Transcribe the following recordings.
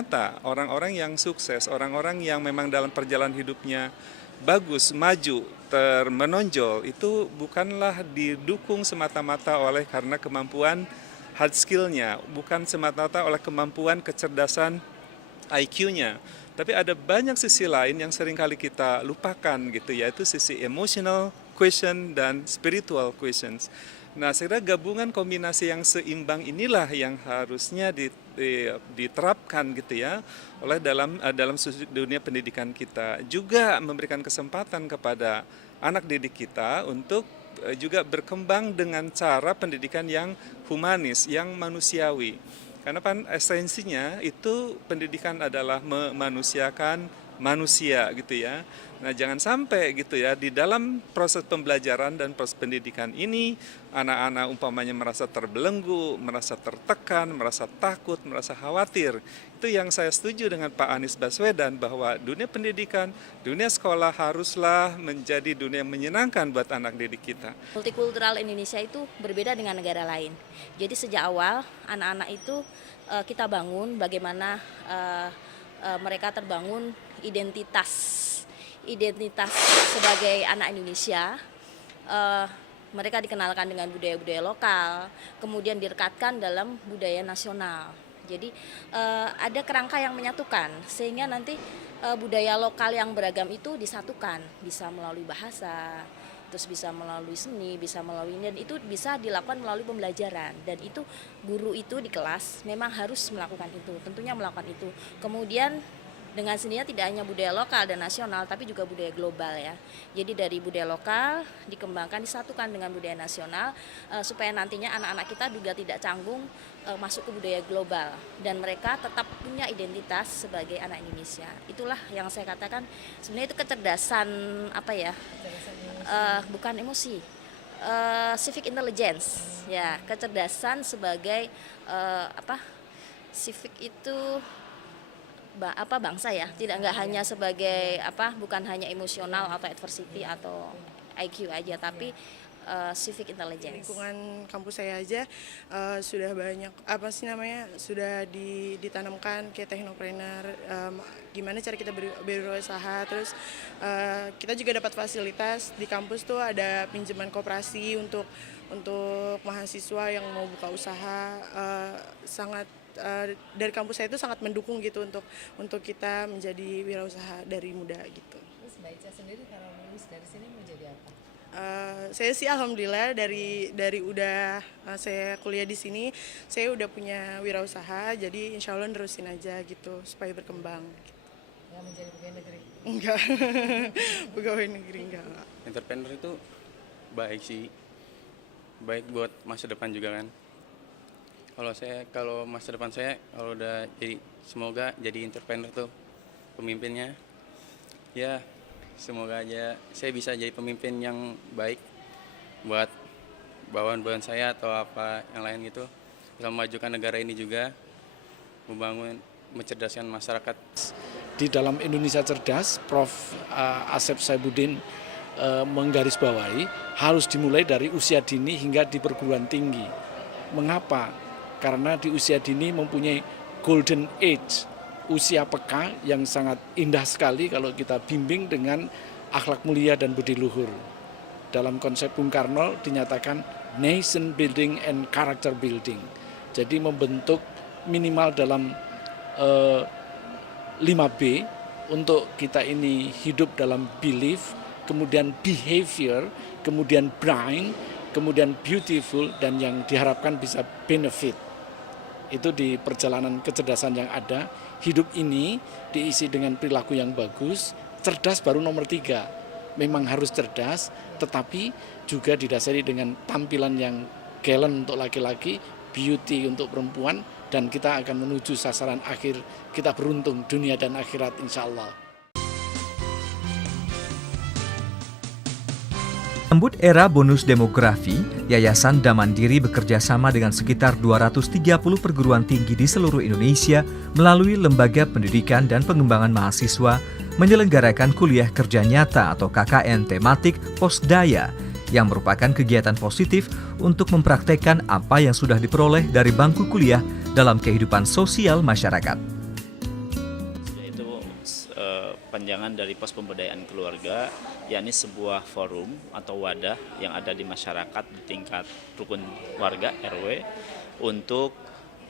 ternyata orang-orang yang sukses, orang-orang yang memang dalam perjalanan hidupnya bagus, maju, menonjol, itu bukanlah didukung semata-mata oleh karena kemampuan hard skill-nya, bukan semata-mata oleh kemampuan kecerdasan IQ-nya. Tapi ada banyak sisi lain yang seringkali kita lupakan gitu, yaitu sisi emotional question dan spiritual questions. Nah, saya kira gabungan kombinasi yang seimbang inilah yang harusnya diterapkan gitu ya oleh dalam dunia pendidikan kita. Juga memberikan kesempatan kepada anak didik kita untuk juga berkembang dengan cara pendidikan yang humanis, yang manusiawi. Karena esensinya itu pendidikan adalah memanusiakan manusia gitu ya. Nah, jangan sampai gitu ya di dalam proses pembelajaran dan proses pendidikan ini anak-anak umpamanya merasa terbelenggu, merasa tertekan, merasa takut, merasa khawatir. Itu yang saya setuju dengan Pak Anies Baswedan bahwa dunia pendidikan, dunia sekolah haruslah menjadi dunia yang menyenangkan buat anak didik kita. Multikultural Indonesia itu berbeda dengan negara lain. Jadi sejak awal anak-anak itu kita bangun bagaimana mereka terbangun identitas sebagai anak Indonesia. Mereka dikenalkan dengan budaya-budaya lokal, kemudian direkatkan dalam budaya nasional. Jadi ada kerangka yang menyatukan sehingga nanti budaya lokal yang beragam itu disatukan, bisa melalui bahasa, terus bisa melalui seni, bisa melalui, dan itu bisa dilakukan melalui pembelajaran. Dan itu guru itu di kelas memang harus melakukan itu, tentunya melakukan itu. Kemudian dengan sendirinya tidak hanya budaya lokal dan nasional, tapi juga budaya global ya. Jadi dari budaya lokal dikembangkan, disatukan dengan budaya nasional supaya nantinya anak-anak kita juga tidak canggung masuk ke budaya global dan mereka tetap punya identitas sebagai anak Indonesia. Itulah yang saya katakan sebenarnya itu kecerdasan apa ya? Bukan emosi. Civic intelligence ya, kecerdasan sebagai civic itu bangsa ya, nggak hanya sebagai bukan hanya emosional atau adversity atau IQ aja, tapi civic intelligence. Lingkungan kampus saya aja sudah banyak sudah ditanamkan kayak teknopreneur, gimana cara kita berwirausaha, terus kita juga dapat fasilitas di kampus tuh ada pinjaman koperasi untuk mahasiswa yang mau buka usaha, dari kampus saya itu sangat mendukung gitu untuk kita menjadi wirausaha dari muda gitu. Terus Mbak Ica sendiri kalau lulus dari sini mau jadi apa? Saya sih alhamdulillah dari saya kuliah di sini saya udah punya wirausaha, jadi insya Allah nerusin aja gitu supaya berkembang. Nggak menjadi pegawai negeri? Enggak, pegawai negeri enggak. Entrepreneur itu baik sih, baik buat masa depan juga kan. Kalau masa depan saya kalau udah semoga jadi entrepreneur tuh pemimpinnya, ya semoga aja saya bisa jadi pemimpin yang baik buat bawahan saya atau apa yang lain gitu, bisa memajukan negara ini juga, mencerdaskan masyarakat. Di dalam Indonesia Cerdas, Prof. Asep Saibuddin menggarisbawahi harus dimulai dari usia dini hingga di perguruan tinggi. Mengapa? Karena di usia dini mempunyai golden age, usia peka yang sangat indah sekali kalau kita bimbing dengan akhlak mulia dan budi luhur. Dalam konsep Bung Karno dinyatakan nation building and character building. Jadi membentuk minimal dalam 5B untuk kita ini hidup dalam belief, kemudian behavior, kemudian brain, kemudian beautiful, dan yang diharapkan bisa benefit. Itu di perjalanan kecerdasan yang ada, hidup ini diisi dengan perilaku yang bagus. Cerdas baru nomor 3, memang harus cerdas, tetapi juga didasari dengan tampilan yang gallant untuk laki-laki, beauty untuk perempuan, dan kita akan menuju sasaran akhir, kita beruntung dunia dan akhirat insya Allah. Menyambut era bonus demografi, Yayasan Damandiri bekerja sama dengan sekitar 230 perguruan tinggi di seluruh Indonesia melalui Lembaga Pendidikan dan Pengembangan Mahasiswa menyelenggarakan kuliah kerja nyata atau KKN tematik Posdaya yang merupakan kegiatan positif untuk mempraktekkan apa yang sudah diperoleh dari bangku kuliah dalam kehidupan sosial masyarakat. kepanjangan dari Pos Pemberdayaan Keluarga, yakni sebuah forum atau wadah yang ada di masyarakat di tingkat rukun warga RW untuk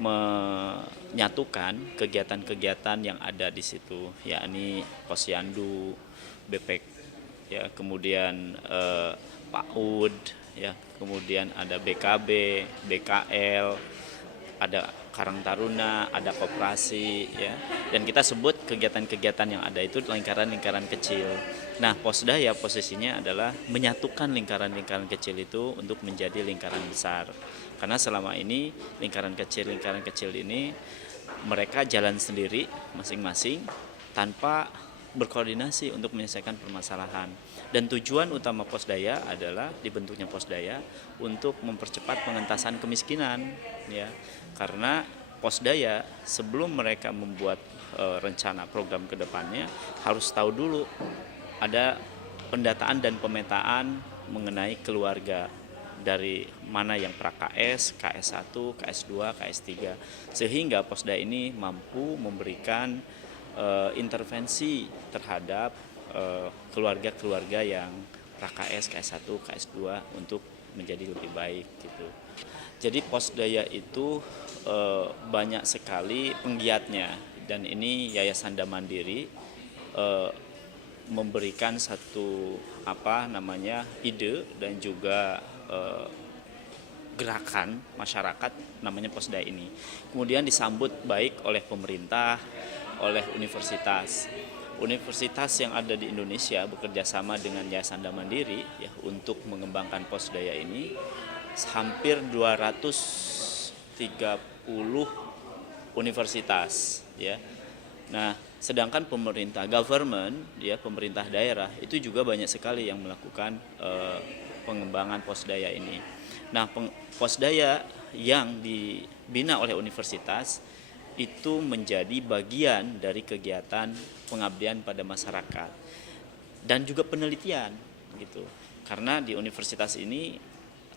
menyatukan kegiatan-kegiatan yang ada di situ, yakni Posyandu, BPK, ya, kemudian PAUD, ya, kemudian ada BKB, BKL, ada Karang Taruna, ada koperasi, ya, dan kita sebut kegiatan-kegiatan yang ada itu lingkaran-lingkaran kecil. Nah, Posdaya posisinya adalah menyatukan lingkaran-lingkaran kecil itu untuk menjadi lingkaran besar. Karena selama ini lingkaran kecil ini mereka jalan sendiri masing-masing tanpa berkoordinasi untuk menyelesaikan permasalahan. Dan tujuan utama Posdaya adalah dibentuknya Posdaya untuk mempercepat pengentasan kemiskinan, ya. Karena Posdaya sebelum mereka membuat rencana program ke depannya harus tahu dulu ada pendataan dan pemetaan mengenai keluarga, dari mana yang pra-KS, KS1, KS2, KS3, sehingga Posdaya ini mampu memberikan intervensi terhadap keluarga-keluarga yang pra-KS, KS1, KS2 untuk menjadi lebih baik gitu. Jadi Posdaya itu banyak sekali penggiatnya, dan ini Yayasan Damandiri memberikan satu ide dan juga gerakan masyarakat namanya Posdaya ini. Kemudian disambut baik oleh pemerintah, oleh universitas. Universitas yang ada di Indonesia bekerja sama dengan Yayasan Damandiri, ya, untuk mengembangkan Posdaya ini. Hampir 230 universitas, ya. Nah, sedangkan pemerintah government, ya, pemerintah daerah itu juga banyak sekali yang melakukan pengembangan Posdaya ini. Nah, Posdaya yang dibina oleh universitas itu menjadi bagian dari kegiatan pengabdian pada masyarakat dan juga penelitian gitu. Karena di universitas ini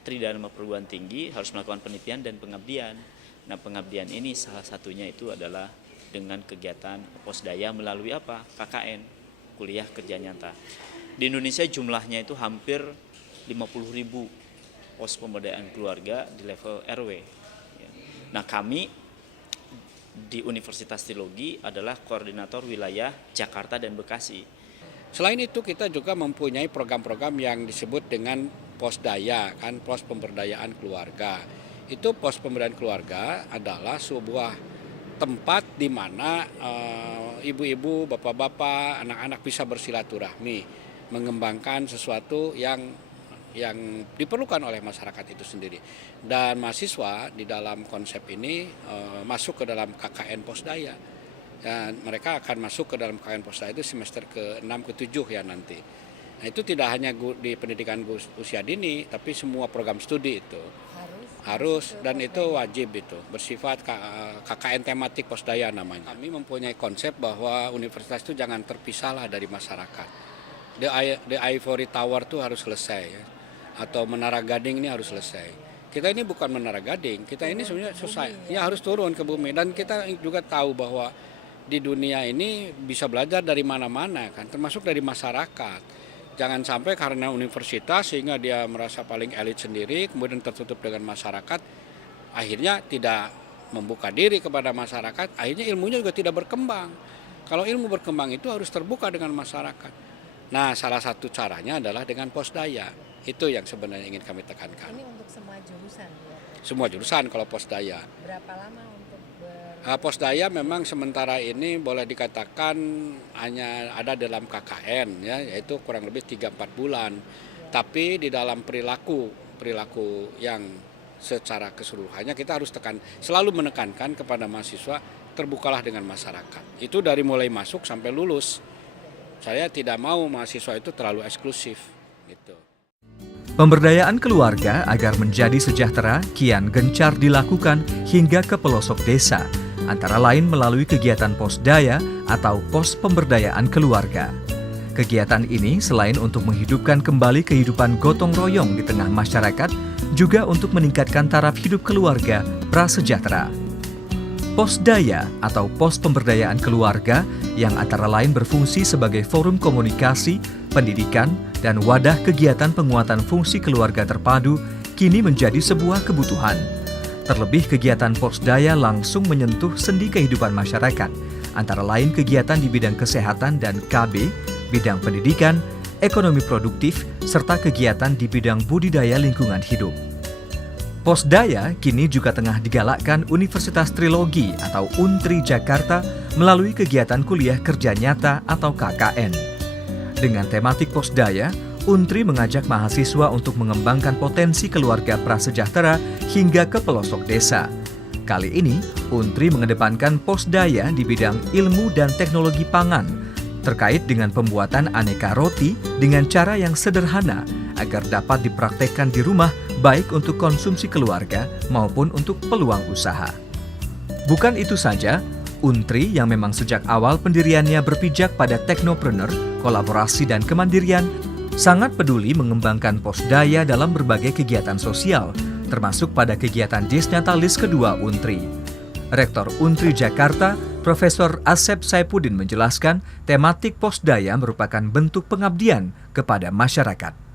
Tridharma Perguruan Tinggi harus melakukan penelitian dan pengabdian. Nah, pengabdian ini salah satunya itu adalah dengan kegiatan Posdaya melalui apa? KKN, kuliah kerja nyata. Di Indonesia jumlahnya itu hampir 50.000 pos pemberdayaan keluarga di level RW. Nah, kami di Universitas Trilogi adalah koordinator wilayah Jakarta dan Bekasi. Selain itu kita juga mempunyai program-program yang disebut dengan Posdaya, kan, pos pemberdayaan keluarga. Itu pos pemberdayaan keluarga adalah sebuah tempat di mana ibu-ibu, bapak-bapak, anak-anak bisa bersilaturahmi, mengembangkan sesuatu yang diperlukan oleh masyarakat itu sendiri. Dan mahasiswa di dalam konsep ini masuk ke dalam KKN Posdaya. Dan mereka akan masuk ke dalam KKN Posdaya itu semester ke-6, ke-7 ya nanti. Nah, itu tidak hanya di pendidikan usia dini, tapi semua program studi itu harus dan itu wajib, itu bersifat KKN tematik Posdaya namanya. Kami mempunyai konsep bahwa universitas itu jangan terpisahlah dari masyarakat. The Ivory Tower itu harus selesai, ya. Atau Menara Gading ini harus selesai. Kita ini bukan Menara Gading, kita ini sebenarnya ya harus turun ke bumi, dan kita juga tahu bahwa di dunia ini bisa belajar dari mana-mana, kan, termasuk dari masyarakat. Jangan sampai karena universitas sehingga dia merasa paling elit sendiri, kemudian tertutup dengan masyarakat, akhirnya tidak membuka diri kepada masyarakat, akhirnya ilmunya juga tidak berkembang. Kalau ilmu berkembang itu harus terbuka dengan masyarakat. Nah, salah satu caranya adalah dengan Posdaya. Itu yang sebenarnya ingin kami tekankan. Ini untuk semua jurusan, ya? Semua jurusan kalau Posdaya. Berapa lama untuk Posdaya memang sementara ini boleh dikatakan hanya ada dalam KKN, ya, yaitu kurang lebih 3-4 bulan. Ya. Tapi di dalam perilaku yang secara keseluruhannya kita harus selalu menekankan kepada mahasiswa, terbukalah dengan masyarakat. Itu dari mulai masuk sampai lulus. Saya tidak mau mahasiswa itu terlalu eksklusif, gitu. Pemberdayaan keluarga agar menjadi sejahtera kian gencar dilakukan hingga ke pelosok desa, antara lain melalui kegiatan Posdaya atau Pos Pemberdayaan Keluarga. Kegiatan ini selain untuk menghidupkan kembali kehidupan gotong royong di tengah masyarakat, juga untuk meningkatkan taraf hidup keluarga prasejahtera. Posdaya atau Pos Pemberdayaan Keluarga yang antara lain berfungsi sebagai forum komunikasi, pendidikan, dan wadah kegiatan penguatan fungsi keluarga terpadu kini menjadi sebuah kebutuhan. Terlebih kegiatan Posdaya langsung menyentuh sendi kehidupan masyarakat, antara lain kegiatan di bidang kesehatan dan KB, bidang pendidikan, ekonomi produktif, serta kegiatan di bidang budidaya lingkungan hidup. Posdaya kini juga tengah digalakkan Universitas Trilogi atau UNTRI Jakarta melalui kegiatan kuliah kerja nyata atau KKN. Dengan tematik Posdaya, UNTRI mengajak mahasiswa untuk mengembangkan potensi keluarga prasejahtera hingga ke pelosok desa. Kali ini, UNTRI mengedepankan Posdaya di bidang ilmu dan teknologi pangan, terkait dengan pembuatan aneka roti dengan cara yang sederhana agar dapat dipraktekkan di rumah baik untuk konsumsi keluarga maupun untuk peluang usaha. Bukan itu saja, UNTRI yang memang sejak awal pendiriannya berpijak pada teknopreneur, kolaborasi dan kemandirian, sangat peduli mengembangkan Posdaya dalam berbagai kegiatan sosial, termasuk pada kegiatan Disnatalis kedua UNTRI. Rektor UNTRI Jakarta, Profesor Asep Saipuddin menjelaskan tematik Posdaya merupakan bentuk pengabdian kepada masyarakat.